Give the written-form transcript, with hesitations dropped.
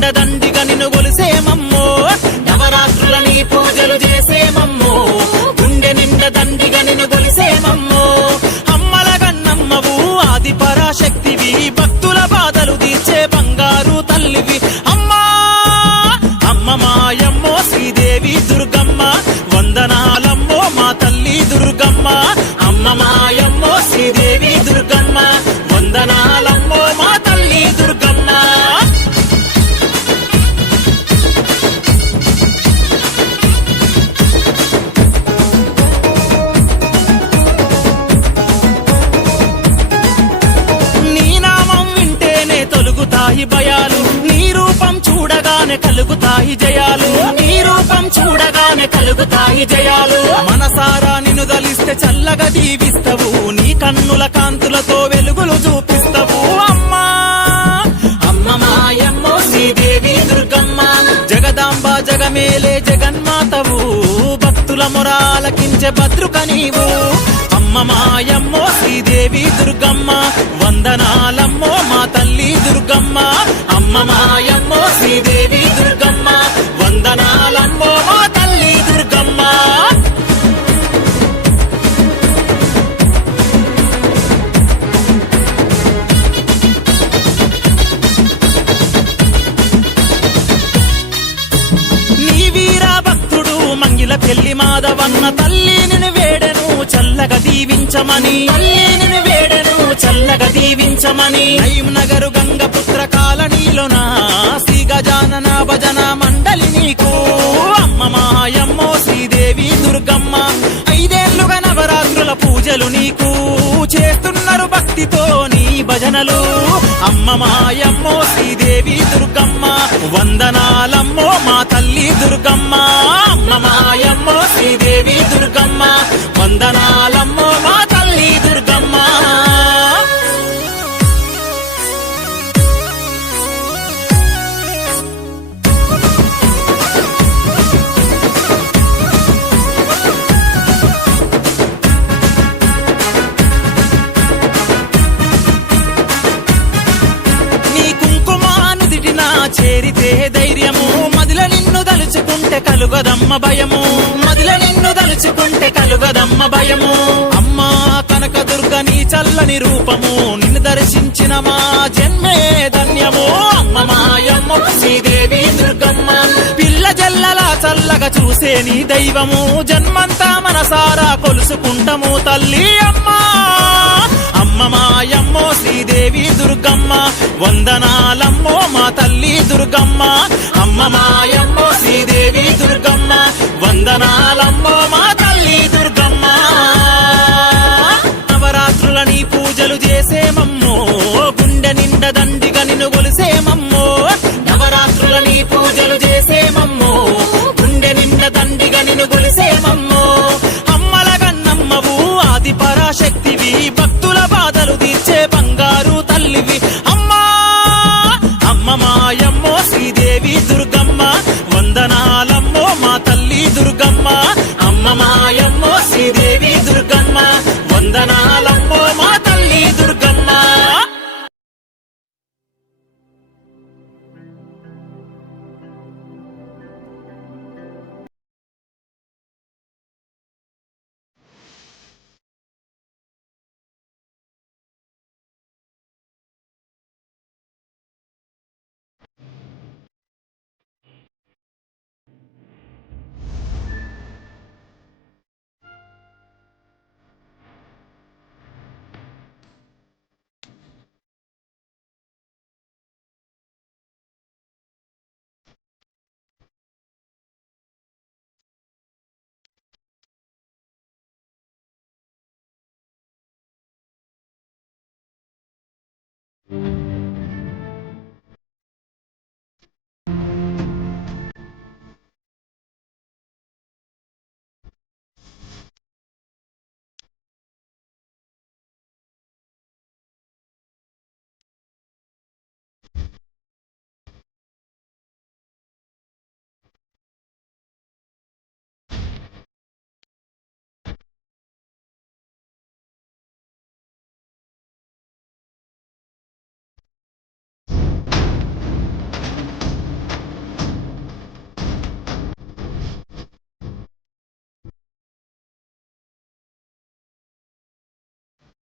నిండా దండిగా నిన్ను గొలిసేమమ్మో నవరాత్రులని పూజలు చేసేమమ్మో గుండె నిండా దండిగా నిన్ను గొలిసేమమ్మో అమ్మల గన్నమ్మవు ఆది పరాశక్తివి భక్తుల బాధలు తీర్చే బంగారు తల్లివి అమ్మా అమ్మ మాయమ్మో శ్రీదేవి దుర్గమ్మ వందనాలమ్మో మా తల్లి దుర్గమ్మ అమ్మ మాయమ్మో శ్రీదేవి దుర్గమ్మ వందనాలమ్మో మా తల్లి దుర్గమ్మ భయాలు నీ రూపం చూడగానే కలుగుతాయి జయాలు నీ రూపం చూడగానే కలుగుతాయి జయాలు మనసారా నిన్ను దలిస్తే చల్లగా దీవిస్తవు నీ కన్నుల కాంతులతో వెలుగులు చూపిస్తవు అమ్మా అమ్మ మాయమ్మో శ్రీదేవి దుర్గమ్మ జగదాంబ జగమేలే జగన్మాతవు భక్తుల మొరాలకించే భద్రుక నీవు అమ్మ మాయమ్మో శ్రీదేవి దుర్గమ్మ వందనాలమ్మో మా తల్లి దుర్గమ్మ అమ్మ మాయమ్మో శ్రీదేవి దుర్గమ్మ వందనాలమ్మో మా తల్లి దుర్గమ్మ నీ వీరా భక్తుడు మంగిల పెళ్లి మాధవన్న తల్లి నిన్ను వేడెను చల్లగా దీవించమని తల్లి నిన్ను వేడెను చల్లగా దీవించమని నగరు గంగపుత్ర కాలనీలోనా శ్రీ గజానన భజన మండలి నీకు అమ్మ మాయమ్మో శ్రీదేవి దుర్గమ్మ 5 ఏళ్లుగా నవరాత్రుల పూజలు నీకు చేస్తున్నారు భక్తితో నీ భజనలు అమ్మ మాయమ్మో శ్రీదేవి దుర్గమ్మ వందనాలమ్మో మా తల్లి దుర్గమ్మ అమ్మ మాయమ్మో శ్రీదేవి దుర్గమ్మ వందనాలమ్మో మా తల్లి దుర్గమ్మ చేరితే ధైర్యము మదిల నిన్ను దలుచుకుంటే కలుగదమ్మ భయము మదిల నిన్ను దలుచుకుంటే కలుగదమ్మ భయము అమ్మా కనకదుర్గ నీ చల్లని రూపము నిన్ను దర్శించిన మా జన్మే ధన్యము అమ్మ మాయమ్మ శ్రీదేవి దుర్గమ్మ పిల్ల జల్లలా చల్లగా చూసే నీ దైవము జన్మంతా మనసారా కొలుసుకుంటము తల్లి అమ్మా అమ్మ మాయమ్మో శ్రీదేవి దుర్గమ్మ వందనాలమ్మో మా తల్లి దుర్గమ్మ అమ్మ మాయమ్మో శ్రీదేవి దుర్గమ్మ వందనాలమ్మో మా తల్లి దుర్గమ్మ నవరాత్రులని పూజలు చేసేమమ్మో గుండె నిండా దండిగా నిన్ను గొలిసేమమ్మో నవరాత్రులని పూజలు చేసేమమ్మో గుండె నిండా దండిగా నిన్ను గొలిసేమమ్మో అమ్మల గన్నమ్మవు ఆది పరాశక్తివి భక్తుల బాధలు తీర్చే బంగారు తల్లివి అమ్మా అమ్మ మాయమ్మో శ్రీదేవి దుర్గమ్మ వందనాలమ్మో మా తల్లి దుర్గమ్మ అమ్మ మాయమ్మో శ్రీదేవి దుర్గమ్మ వందనాలమ్మో మా తల్లి దుర్గమ్మ